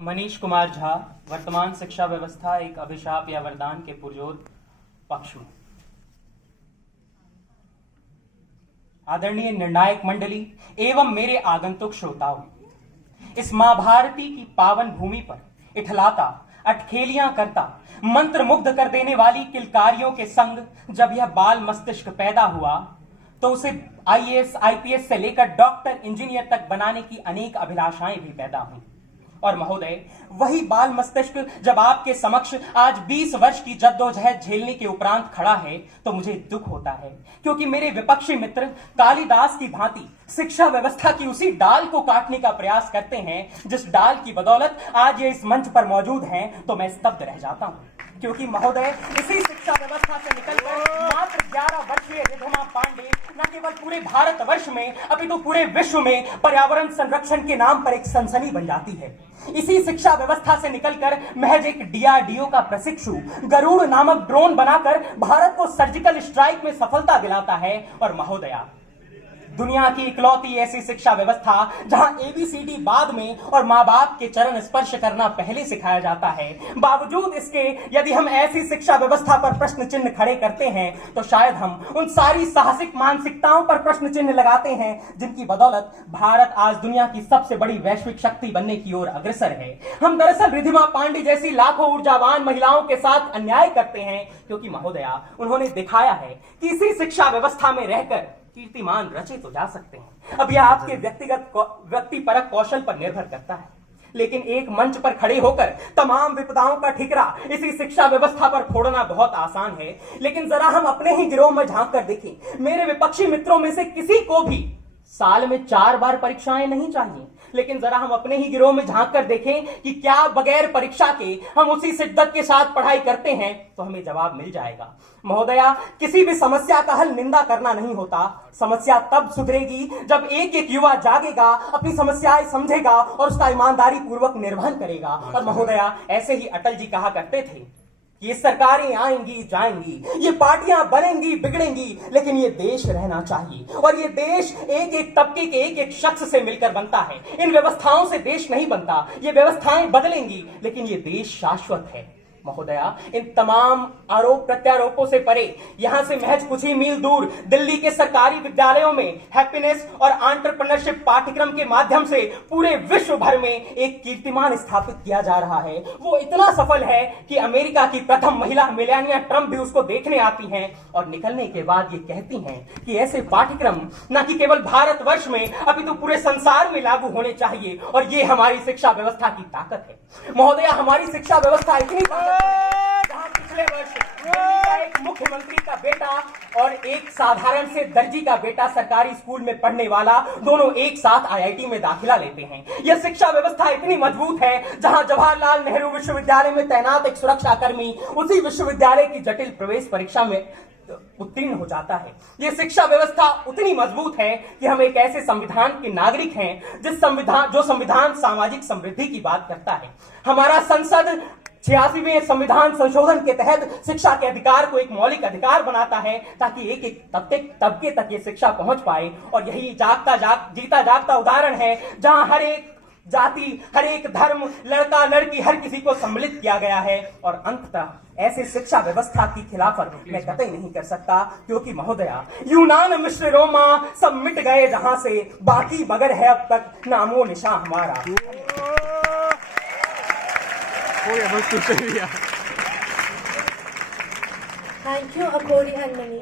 मनीष कुमार झा, वर्तमान शिक्षा व्यवस्था एक अभिशाप या वरदान के पुरजोर पक्ष में। आदरणीय निर्णायक मंडली एवं मेरे आगंतुक श्रोताओं, इस मां भारती की पावन भूमि पर इठलाता, अटखेलियां करता, मंत्र मुग्ध कर देने वाली किलकारियों के संग जब यह बाल मस्तिष्क पैदा हुआ तो उसे आईएएस, आईपीएस से लेकर डॉक्टर, इंजीनियर तक बनाने की अनेक अभिलाषाएं भी पैदा हुई। और महोदय, वही बाल मस्तिष्क जब आपके समक्ष आज 20 वर्ष की जद्दोजहद झेलने के उपरांत खड़ा है तो मुझे दुख होता है, क्योंकि मेरे विपक्षी मित्र कालिदास की भांति शिक्षा व्यवस्था की उसी डाल को काटने का प्रयास करते हैं जिस डाल की बदौलत आज ये इस मंच पर मौजूद हैं। तो मैं स्तब्ध रह जाता हूं, क्योंकि महोदय, इसी शिक्षा व्यवस्था से निकलकर मात्र 11 वर्षीय रिधमा पांडे न केवल पूरे भारतवर्ष में अपितु पूरे विश्व में पर्यावरण संरक्षण के नाम पर एक सनसनी बन जाती है। इसी शिक्षा व्यवस्था से निकलकर महज एक डीआरडीओ का प्रशिक्षु गरुड़ नामक ड्रोन बनाकर भारत को सर्जिकल स्ट्राइक में सफलता दिलाता है। और महोदया, दुनिया की इकलौती ऐसी शिक्षा व्यवस्था जहां एबीसीडी बाद में और माँ बाप के चरण स्पर्श करना पहले सिखाया जाता है, बावजूद इसके यदि हम ऐसी शिक्षा व्यवस्था पर प्रश्न चिन्ह खड़े करते हैं तो शायद हम उन सारी साहसिक मानसिकताओं पर प्रश्न चिन्ह लगाते हैं जिनकी बदौलत भारत आज दुनिया की सबसे बड़ी वैश्विक शक्ति बनने की ओर अग्रसर है। हम दरअसल रिधिमा पांडे जैसी लाखों ऊर्जावान महिलाओं के साथ अन्याय करते हैं, क्योंकि महोदया, उन्होंने दिखाया है कि इसी शिक्षा व्यवस्था में रहकर कीर्तिमान रचे तो जा सकते हैं। अब यह आपके व्यक्तिपरक कौशल पर निर्भर करता है, लेकिन एक मंच पर खड़े होकर तमाम विपदाओं का ठिकरा इसी शिक्षा व्यवस्था पर फोड़ना बहुत आसान है। लेकिन जरा हम अपने ही गिरोह में झांक कर देखें। मेरे विपक्षी मित्रों में से किसी को भी साल में 4 बार परीक्षाएं नहीं चाहिए, लेकिन जरा हम अपने ही गिरोह में झांक कर देखें कि क्या बगैर परीक्षा के हम उसी शिद्दत के साथ पढ़ाई करते हैं, तो हमें जवाब मिल जाएगा। महोदया, किसी भी समस्या का हल निंदा करना नहीं होता। समस्या तब सुधरेगी जब एक एक युवा जागेगा, अपनी समस्याएं समझेगा और उसका ईमानदारी पूर्वक निर्वहन करेगा। और महोदया, ऐसे ही अटल जी कहा करते थे, ये सरकारें आएंगी जाएंगी, ये पार्टियां बनेंगी बिगड़ेंगी, लेकिन ये देश रहना चाहिए। और ये देश एक एक तबके के एक एक शख्स से मिलकर बनता है। इन व्यवस्थाओं से देश नहीं बनता। ये व्यवस्थाएं बदलेंगी, लेकिन ये देश शाश्वत है। महोदया, इन तमाम आरोप प्रत्यारोपों से परे यहां से महज कुछ ही मील दूर दिल्ली के सरकारी विद्यालयों में हैप्पीनेस और एंटरप्रेन्योरशिप पाठ्यक्रम के माध्यम से पूरे विश्व भर में एक कीर्तिमान स्थापित किया जा रहा है। वो इतना सफल है कि अमेरिका की प्रथम महिला मेलानिया ट्रंप भी उसको देखने आती हैं और निकलने के बाद ये कहती हैं कि ऐसे पाठ्यक्रम न कि केवल भारतवर्ष में अपितु पूरे संसार में लागू होने चाहिए। और ये हमारी शिक्षा व्यवस्था की ताकत है। महोदया, हमारी शिक्षा व्यवस्था इतनी जहां पिछले वर्ष एक मुख्यमंत्री का बेटा और एक साधारण से दर्जी का बेटा सरकारी स्कूल में पढ़ने वाला दोनों एक साथ आईआईटी में दाखिला लेते हैं। यह शिक्षा व्यवस्था इतनी मजबूत है जहां जवाहरलाल नेहरू विश्वविद्यालय में तैनात एक सुरक्षा कर्मी उसी विश्वविद्यालय की जटिल प्रवेश परीक्षा में उत्तीर्ण हो जाता है। यह शिक्षा व्यवस्था उतनी मजबूत है कि हम एक ऐसे संविधान के नागरिक हैं जो संविधान सामाजिक समृद्धि की बात करता है। हमारा संसद 86वें संविधान संशोधन के तहत शिक्षा के अधिकार को एक मौलिक अधिकार बनाता है ताकि एक एक तबके तक ये शिक्षा पहुंच पाए। और यही जीता जागता उदाहरण है जहां हर एक जाति, हर एक धर्म, लड़का लड़की, हर किसी को सम्मिलित किया गया है। और अंततः ऐसे शिक्षा व्यवस्था की खिलाफत मैं कतई नहीं कर सकता, क्योंकि महोदया, यूनान, मिस्र, रोमा सब मिट गए जहां से, बाकी मगर है अब तक नामो निशा हमारा। Thank you, Akori and Manish.